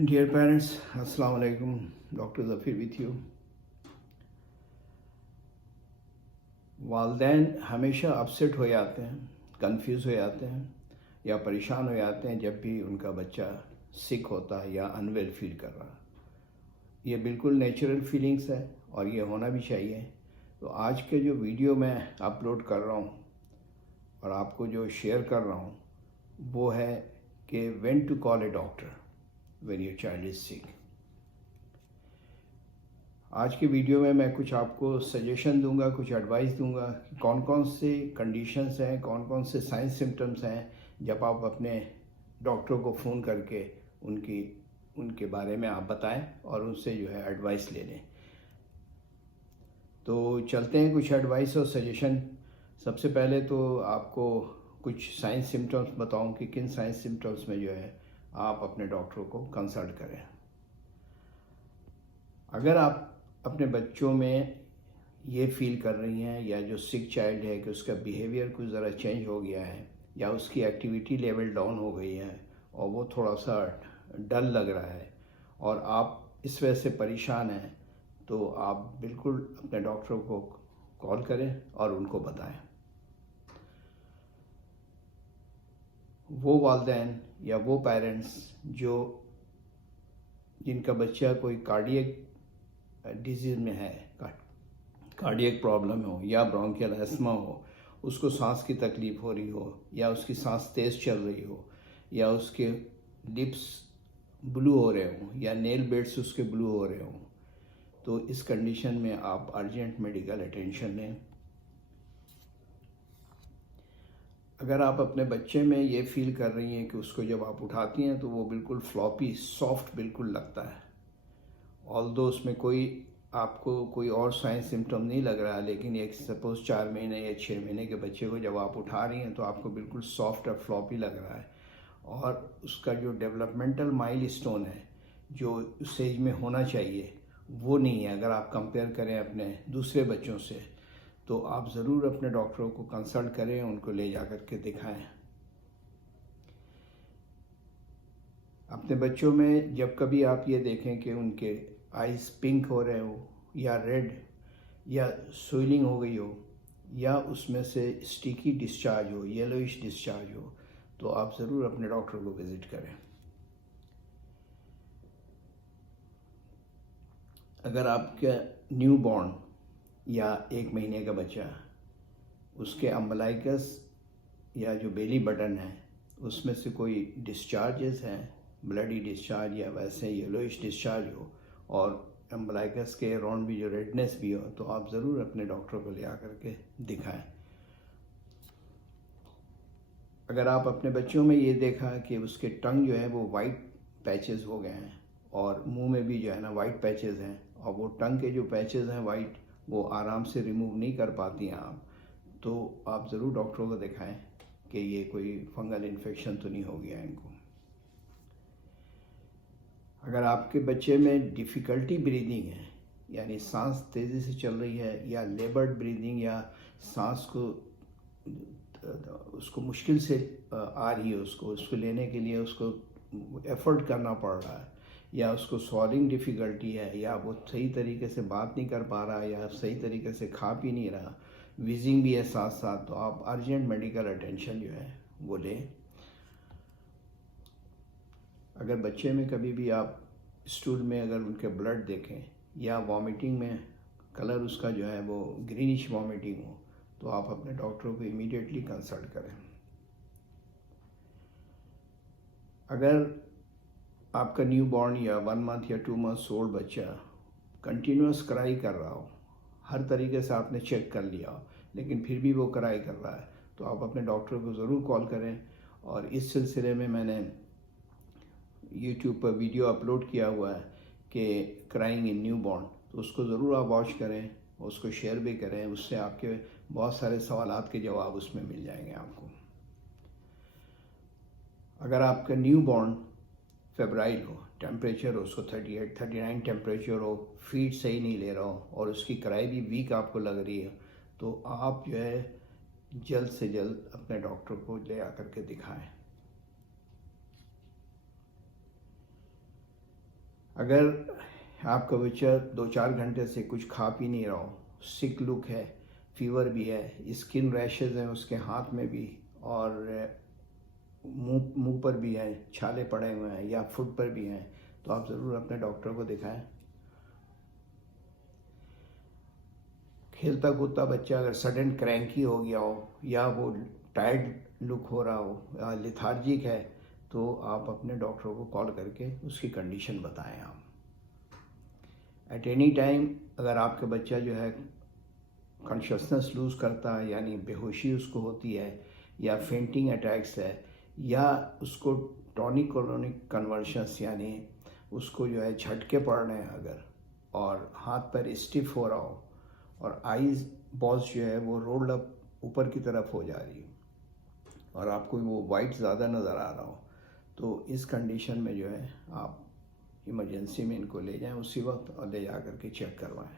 Dear parents, अस्सलाम वालेकुम। Doctor Zafeer with you. वालदैन हमेशा अपसेट हो जाते हैं, कंफ्यूज हो जाते हैं या परेशान हो जाते हैं जब भी उनका बच्चा सिक होता है या अनवेल फील कर रहा है। ये बिल्कुल नेचुरल फीलिंग्स है और ये होना भी चाहिए। तो आज के जो वीडियो मैं अपलोड कर रहा हूँ और आपको जो शेयर कर रहा हूँ वो है कि when to call a doctor when your child is sick. आज के वीडियो में मैं कुछ आपको सजेशन दूंगा, कुछ एडवाइस दूंगा कि कौन कौन से कंडीशंस हैं, कौन कौन से साइंस सिम्टम्स हैं जब आप अपने डॉक्टर को फ़ोन करके उनके बारे में आप बताएं और उनसे जो है एडवाइस ले लें। तो चलते हैं कुछ एडवाइस और सजेशन। सबसे पहले तो आपको कुछ साइंस सिम्टम्स बताऊं कि किन साइंस सिम्टम्स में जो है आप अपने डॉक्टर को कंसल्ट करें। अगर आप अपने बच्चों में ये फील कर रही हैं या जो सिक चाइल्ड है कि उसका बिहेवियर कुछ ज़रा चेंज हो गया है या उसकी एक्टिविटी लेवल डाउन हो गई है और वो थोड़ा सा डल लग रहा है और आप इस वजह से परेशान हैं, तो आप बिल्कुल अपने डॉक्टर को कॉल करें और उनको बताएं। वो वालिदैन या वो पेरेंट्स जिनका बच्चा कोई कार्डियक डिजीज़ में है, कार्डियक प्रॉब्लम हो या ब्रोंकियल एस्थमा हो, उसको सांस की तकलीफ़ हो रही हो या उसकी सांस तेज़ चल रही हो या उसके लिप्स ब्लू हो रहे हों या नेल बेड्स उसके ब्लू हो रहे हों, तो इस कंडीशन में आप अर्जेंट मेडिकल अटेंशन लें। अगर आप अपने बच्चे में ये फील कर रही हैं कि उसको जब आप उठाती हैं तो वो बिल्कुल फ्लॉपी सॉफ्ट बिल्कुल लगता है, ऑल्दो उसमें आपको कोई और साइंस सिम्टम नहीं लग रहा है, लेकिन एक सपोज़ 4 महीने या 6 महीने के बच्चे को जब आप उठा रही हैं तो आपको बिल्कुल सॉफ्ट और फ्लॉपी लग रहा है और उसका जो डेवलपमेंटल माइलस्टोन है जो उस एज में होना चाहिए वो नहीं है। अगर आप कंपेयर करें अपने दूसरे बच्चों से तो आप ज़रूर अपने डॉक्टरों को कंसल्ट करें, उनको ले जा कर के दिखाएँ। अपने बच्चों में जब कभी आप ये देखें कि उनके आइज़ पिंक हो रहे हो या रेड या स्वेलिंग हो गई हो या उसमें से स्टिकी डिस्चार्ज हो, येलोइश डिस्चार्ज हो, तो आप ज़रूर अपने डॉक्टर को विज़िट करें। अगर आपका न्यू बॉर्न या 1 महीने का बच्चा, उसके अम्बलाइकस या जो बेली बटन है उसमें से कोई डिस्चार्जेस हैं, ब्लडी डिस्चार्ज या वैसे येलोइश डिस्चार्ज हो और अम्बलाइकस के अराउंड भी जो रेडनेस भी हो, तो आप ज़रूर अपने डॉक्टर को ले आकर के दिखाएं। अगर आप अपने बच्चों में ये देखा कि उसके टंग जो है वो वाइट पैचेस हो गए हैं और मुंह में भी जो है ना वाइट पैचेस हैं और वो टंग के जो पैचेस हैं वाइट वो आराम से रिमूव नहीं कर पाती हैं आप, तो आप ज़रूर डॉक्टरों को दिखाएं कि ये कोई फंगल इन्फेक्शन तो नहीं हो गया इनको। अगर आपके बच्चे में डिफ़िकल्टी ब्रीदिंग है, यानी सांस तेज़ी से चल रही है या लेबर्ड ब्रीदिंग या सांस को उसको मुश्किल से आ रही है, उसको लेने के लिए उसको एफ़र्ट करना पड़ रहा है या उसको स्वॉलिंग डिफ़िकल्टी है या वो सही तरीके से बात नहीं कर पा रहा या सही तरीके से खा पी नहीं रहा, वीजिंग भी है साथ साथ, तो आप अर्जेंट मेडिकल अटेंशन जो है वो लें। अगर बच्चे में कभी भी आप स्टूल में अगर उनके ब्लड देखें या वॉमिटिंग में कलर उसका जो है वो ग्रीनिश वॉमिटिंग हो, तो आप अपने डॉक्टर को इमीडिएटली कंसल्ट करें। अगर आपका न्यू बॉर्न या 1 मंथ या 2 मंथ्स ओल्ड बच्चा कंटिन्यूस क्राई कर रहा हो, हर तरीके से आपने चेक कर लिया हो लेकिन फिर भी वो क्राई कर रहा है, तो आप अपने डॉक्टर को ज़रूर कॉल करें। और इस सिलसिले में मैंने यूट्यूब पर वीडियो अपलोड किया हुआ है कि क्राइंग इन न्यू बॉर्न, तो उसको ज़रूर आप वॉच करें, उसको शेयर भी करें, उससे आपके बहुत सारे सवालात के जवाब उसमें मिल जाएंगे आपको। अगर आपका न्यू बॉर्न फेब्राइल हो, टेम्परेचर हो उसको 38-39 टेम्परेचर हो, फीड सही नहीं ले रहा हो और उसकी क्राई भी वीक आपको लग रही है, तो आप जो है जल्द से जल्द अपने डॉक्टर को ले आकर के दिखाएं। अगर आपका बच्चा 2-4 घंटे से कुछ खा पी नहीं रहा हो, सिक लुक है, फीवर भी है, स्किन रैशेज हैं उसके हाथ में भी, और मुंह मुंह पर भी हैं, छाले पड़े हुए हैं या फुट पर भी हैं, तो आप ज़रूर अपने डॉक्टर को दिखाएं। खेलता कूदता बच्चा अगर सडन क्रैंकी हो गया हो या वो टायर्ड लुक हो रहा हो या लिथार्जिक है, तो आप अपने डॉक्टर को कॉल करके उसकी कंडीशन बताएं। आप एट एनी टाइम अगर आपका बच्चा जो है कॉन्शसनेस लूज़ करता है, यानी बेहोशी उसको होती है, या फेंटिंग अटैक्स है, या उसको टॉनिक कोलोनिक कन्वर्शंस यानी उसको जो है झटके पड़ रहे हैं अगर, और हाथ पैर स्टिफ हो रहा हो और आईज बॉल्स जो है वो रोल्ड अप ऊपर की तरफ हो जा रही है और आपको वो वाइट ज़्यादा नज़र आ रहा हो, तो इस कंडीशन में जो है आप इमरजेंसी में इनको ले जाएं उसी वक्त और ले जा कर के चेक करवाएं।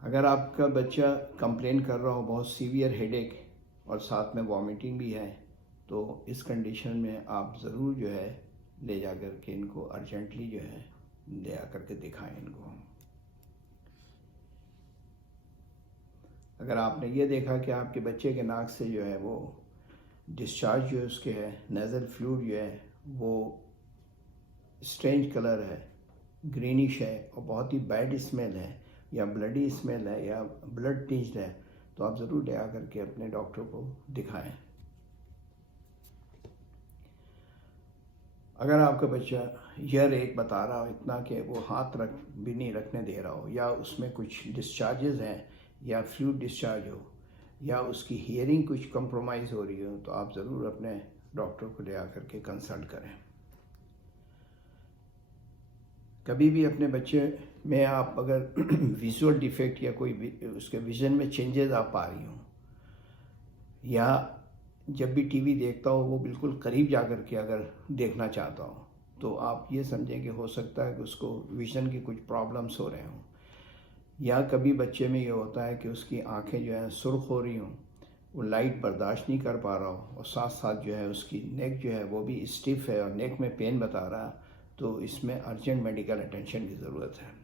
अगर आपका बच्चा कंप्लेन कर रहा हो बहुत सीवियर हेडेक और साथ में वॉमिटिंग भी है, तो इस कंडीशन में आप ज़रूर जो है ले जा कर के इनको अर्जेंटली जो है ले आकर के दिखाएं इनको। अगर आपने ये देखा कि आपके बच्चे के नाक से जो है वो डिस्चार्ज जो है उसके है नेज़ल फ्लूइड जो है वो स्ट्रेंज कलर है, ग्रीनिश है और बहुत ही बैड स्मेल है या ब्लडी स्मेल है या ब्लड टिंज्ड है, तो आप ज़रूर ले आकर के अपने डॉक्टर को दिखाएं। अगर आपका बच्चा ईयर एक बता रहा हो इतना कि वो हाथ रख भी नहीं रखने दे रहा हो, या उसमें कुछ डिस्चार्जेस हैं या फ्लूइड डिस्चार्ज हो, या उसकी हियरिंग कुछ कंप्रोमाइज़ हो रही हो, तो आप ज़रूर अपने डॉक्टर को ले आकर के कंसल्ट करें। कभी भी अपने बच्चे में आप अगर विजुअल डिफेक्ट या कोई उसके विज़न में चेंजेस आप पा रही हो, या जब भी टीवी देखता हो वो बिल्कुल करीब जा कर के अगर देखना चाहता हो, तो आप ये समझें कि हो सकता है कि उसको विज़न की कुछ प्रॉब्लम्स हो रहे हों। या कभी बच्चे में ये होता है कि उसकी आंखें जो हैं सुर्ख हो रही हों, वो लाइट बर्दाश्त नहीं कर पा रहा हो, और साथ साथ जो है उसकी नेक जो है वो भी स्टिफ है और नेक में पेन बता रहा है, तो इसमें अर्जेंट मेडिकल अटेंशन की ज़रूरत है।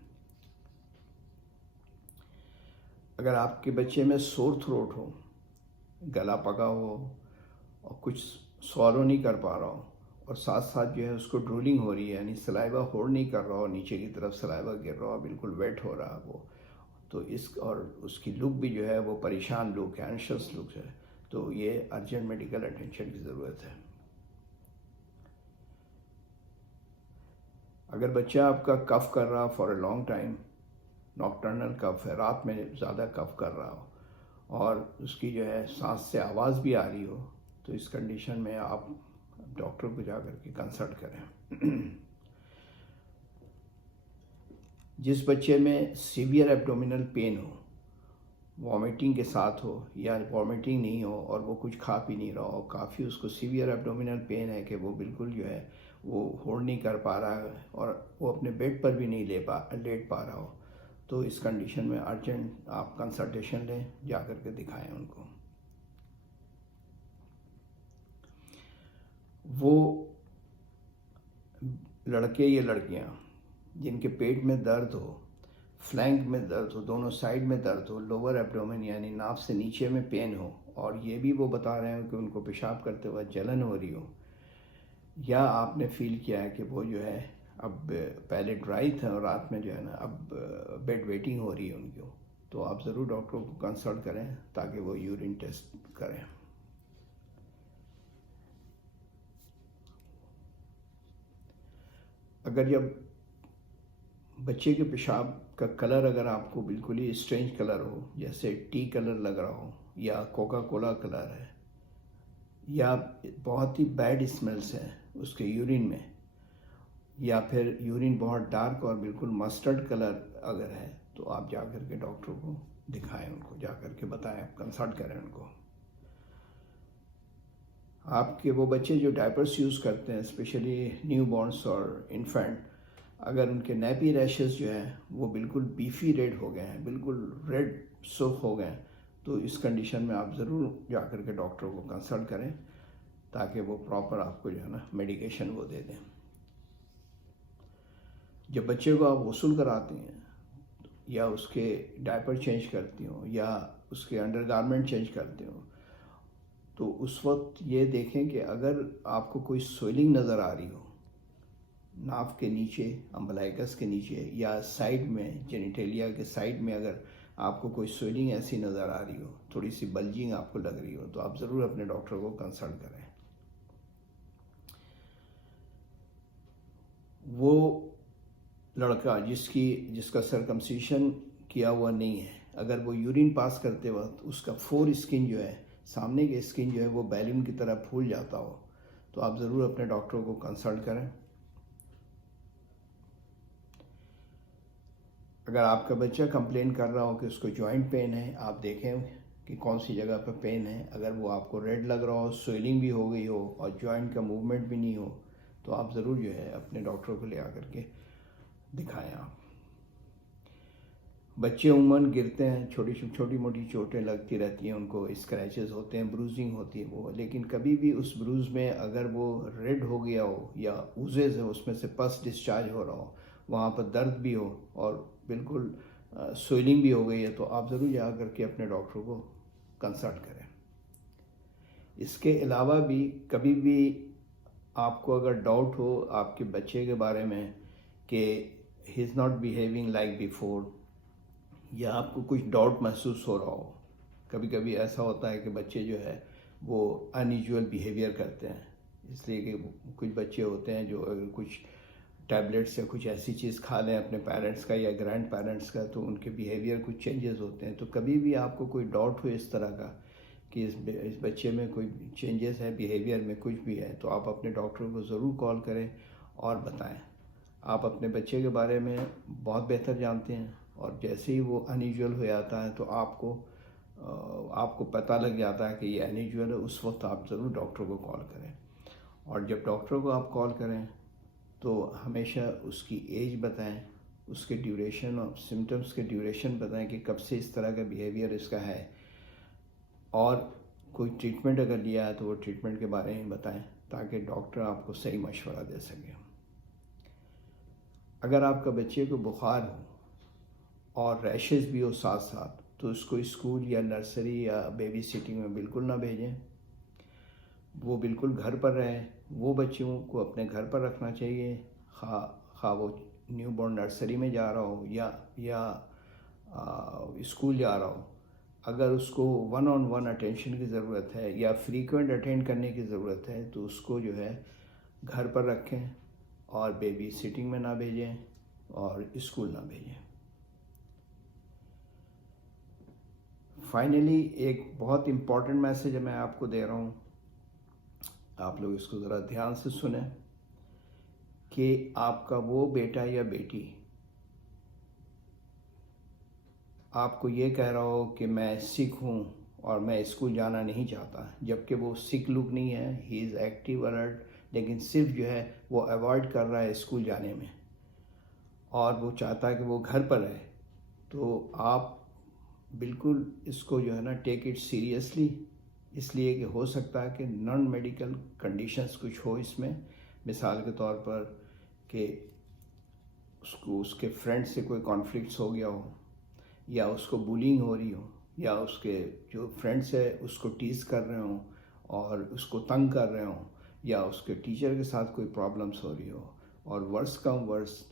अगर आपके बच्चे में सोर थ्रोट हो, गला पका हो और कुछ स्वॉलो नहीं कर पा रहा हो, और साथ साथ जो है उसको ड्रूलिंग हो रही है यानी सलाइवा होल्ड नहीं कर रहा हो, नीचे की तरफ सलाइवा गिर रहा हो, बिल्कुल वेट हो रहा है वो, तो इस और उसकी लुक भी जो है वो परेशान लुक है, एंशियस लुक है, तो ये अर्जेंट मेडिकल अटेंशन की ज़रूरत है। अगर बच्चा आपका कफ कर रहा for a long time, nocturnal cough है, रात में ज़्यादा कफ कर रहा हो और उसकी जो है सांस से आवाज़ भी आ रही हो, तो इस कंडीशन में आप डॉक्टर को जा कर के कंसल्ट करें। जिस बच्चे में सीवियर एब्डोमिनल पेन हो, वॉमिटिंग के साथ हो या वॉमिटिंग नहीं हो और वो कुछ खा पी नहीं रहा हो, काफ़ी उसको सीवियर एब्डोमिनल पेन है कि वो बिल्कुल जो है वो होल्ड नहीं कर पा रहा है और वो अपने बेड पर भी नहीं लेट पा रहा हो, तो इस कंडीशन में अर्जेंट आप कंसल्टेशन लें, जा कर के दिखाएं उनको। वो लड़के या लड़कियां जिनके पेट में दर्द हो, फ्लैंक में दर्द हो, दोनों साइड में दर्द हो, लोअर एब्डोमेन यानी नाभ से नीचे में पेन हो, और ये भी वो बता रहे हो कि उनको पेशाब करते वक्त जलन हो रही हो, या आपने फील किया है कि वो जो है अब पहले ड्राई थे और रात में जो है ना अब बेड वेटिंग हो रही है उनको, तो आप ज़रूर डॉक्टर को कंसल्ट करें ताकि वो यूरिन टेस्ट करें। अगर जब बच्चे के पेशाब का कलर अगर आपको बिल्कुल ही स्ट्रेंज कलर हो, जैसे टी कलर लग रहा हो या कोका कोला कलर है, या बहुत ही बैड स्मेल्स हैं उसके यूरिन में, या फिर यूरिन बहुत डार्क और बिल्कुल मस्टर्ड कलर अगर है, तो आप जा कर के डॉक्टर को दिखाएं, उनको जा कर के बताएं, आप कंसल्ट करें उनको। आपके वो बच्चे जो डायपर्स यूज़ करते हैं, स्पेशली न्यू बॉर्न्स और इन्फेंट, अगर उनके नैपी रैशेस जो हैं वो बिल्कुल बीफी रेड हो गए हैं, बिल्कुल रेड सुर्ख हो गए हैं, तो इस कंडीशन में आप ज़रूर जा कर के डॉक्टर को कंसल्ट करें ताकि वो प्रॉपर आपको जो है ना मेडिकेशन वो दे दें। जब बच्चे को आप गसुल कराती हैं या उसके डायपर चेंज करती हो या उसके अंडरगारमेंट चेंज करती हो, तो उस वक्त ये देखें कि अगर आपको कोई स्वेलिंग नज़र आ रही हो नाफ के नीचे, अम्बलाइकस के नीचे या साइड में जेनिटेलिया के साइड में, अगर आपको कोई स्वेलिंग ऐसी नज़र आ रही हो, थोड़ी सी बल्जिंग आपको लग रही हो, तो आप ज़रूर अपने डॉक्टर को कंसल्ट करें। वो लड़का जिसका सरकमसिशन किया हुआ नहीं है, अगर वो यूरिन पास करते वक्त उसका फोर स्किन जो है, सामने की स्किन जो है वो बैलून की तरह फूल जाता हो, तो आप ज़रूर अपने डॉक्टर को कंसल्ट करें। अगर आपका बच्चा कंप्लेन कर रहा हो कि उसको जॉइंट पेन है, आप देखें कि कौन सी जगह पर पेन है। अगर वो आपको रेड लग रहा हो, स्वेलिंग भी हो गई हो और जॉइंट का मूवमेंट भी नहीं हो, तो आप ज़रूर जो है अपने डॉक्टर को ले आकर के दिखाएं। आप बच्चे उमूमन गिरते हैं, छोटी मोटी चोटें लगती रहती हैं, उनको स्क्रैचेस होते हैं, ब्रूजिंग होती है वो, लेकिन कभी भी उस ब्रूज में अगर वो रेड हो गया हो या ऊजेज है उसमें से पस डिस्चार्ज हो रहा हो, वहाँ पर दर्द भी हो और बिल्कुल स्वेलिंग भी हो गई है, तो आप ज़रूर जा करके अपने डॉक्टर को कंसल्ट करें। इसके अलावा भी कभी भी आपको अगर डाउट हो आपके बच्चे के बारे में कि he is not behaving like before, या आपको कुछ डाउट महसूस हो रहा हो, कभी कभी ऐसा होता है कि बच्चे जो है वो अनयूजुअल बिहेवियर करते हैं, इसलिए कि कुछ बच्चे होते हैं जो अगर कुछ टैबलेट्स या कुछ ऐसी चीज़ खा लें अपने पेरेंट्स का या ग्रैंड पेरेंट्स का, तो उनके बिहेवियर कुछ चेंजेस होते हैं। तो कभी भी आपको कोई डाउट हो इस तरह का कि इस बच्चे में कोई चेंजेस है, बिहेवियर में कुछ भी है, तो आप अपने डॉक्टर को ज़रूर कॉल करें और बताएं। आप अपने बच्चे के बारे में बहुत बेहतर जानते हैं और जैसे ही वो अनयूजुअल हो जाता है तो आपको पता लग जाता है कि ये अनयूजुअल है, उस वक्त आप ज़रूर डॉक्टर को कॉल करें। और जब डॉक्टर को आप कॉल करें तो हमेशा उसकी एज बताएं, उसके ड्यूरेशन और सिम्टम्स के ड्यूरेशन बताएं कि कब से इस तरह का बिहेवियर इसका है, और कोई ट्रीटमेंट अगर लिया है तो वो ट्रीटमेंट के बारे में बताएं ताकि डॉक्टर आपको सही मशवरा दे सके। अगर आपका बच्चे को बुखार हो और रैशेस भी हो साथ साथ, तो उसको स्कूल या नर्सरी या बेबी सिटिंग में बिल्कुल ना भेजें, वो बिल्कुल घर पर रहे। वो बच्चों को अपने घर पर रखना चाहिए, खा वो न्यू बॉर्न नर्सरी में जा रहा हो या स्कूल जा रहा हो। अगर उसको 1-on-1 अटेंशन की ज़रूरत है या फ्रीक्वेंट अटेंड करने की ज़रूरत है, तो उसको जो है घर पर रखें और बेबी सिटिंग में ना भेजें और स्कूल ना भेजें। फाइनली एक बहुत इम्पॉर्टेंट मैसेज मैं आपको दे रहा हूँ, आप लोग इसको ज़रा ध्यान से सुने कि आपका वो बेटा या बेटी आपको ये कह रहा हो कि मैं सिक हूँ और मैं स्कूल जाना नहीं चाहता, जबकि वो सिक लुक नहीं है, ही इज़ एक्टिव अलर्ट, लेकिन सिर्फ जो है वो अवॉइड कर रहा है स्कूल जाने में और वो चाहता है कि वो घर पर रहे, तो आप बिल्कुल इसको जो है ना टेक इट सीरियसली, इसलिए कि हो सकता है कि नॉन मेडिकल कंडीशंस कुछ हो इसमें। मिसाल के तौर पर कि उसको उसके फ्रेंड से कोई कॉन्फ्लिक्ट्स हो गया हो, या उसको बुलिंग हो रही हो, या उसके जो फ्रेंड्स है उसको टीज़ कर रहे हों और उसको तंग कर रहे हों, या उसके टीचर के साथ कोई प्रॉब्लम्स हो रही हो, और वर्स कम वर्स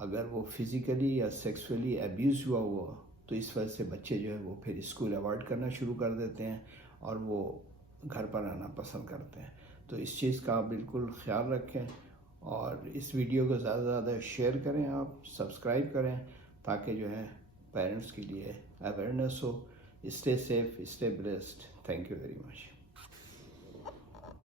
अगर वो फिज़िकली या सेक्सुअली अब्यूज़ हुआ तो इस वजह से बच्चे जो है वो फिर स्कूल अवॉइड करना शुरू कर देते हैं और वो घर पर आना पसंद करते हैं। तो इस चीज़ का आप बिल्कुल ख्याल रखें और इस वीडियो को ज़्यादा से ज़्यादा शेयर करें, आप सब्सक्राइब करें ताकि जो है पेरेंट्स के लिए अवेयरनेस हो। Stay safe, stay blessed. Thank you very much.